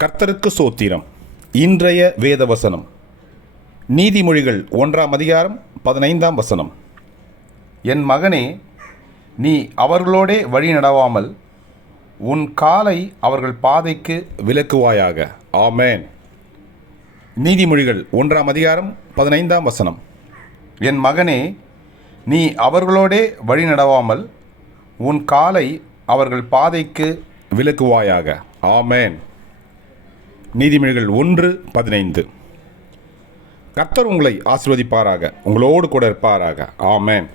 கர்த்தருக்கு சோத்திரம். இன்றைய வேத வசனம் நீதிமொழிகள் ஒன்றாம் அதிகாரம் பதினைந்தாம் வசனம். என் மகனே நீ அவர்களோடே வழி நடவாமல் உன் காலை அவர்கள் பாதைக்கு விலக்குவாயாக. ஆமேன். நீதிமொழிகள் ஒன்றாம் அதிகாரம் பதினைந்தாம் வசனம். என் மகனே நீ அவர்களோடே வழி நடவாமல் உன் காலை அவர்கள் பாதைக்கு விலக்குவாயாக. ஆமேன். நீதிமொழிகள் ஒன்று பதினைந்து. கர்த்தர் உங்களை ஆசிர்வதிப்பாராக உங்களோடு கூட இருப்பாராக. ஆமேன்.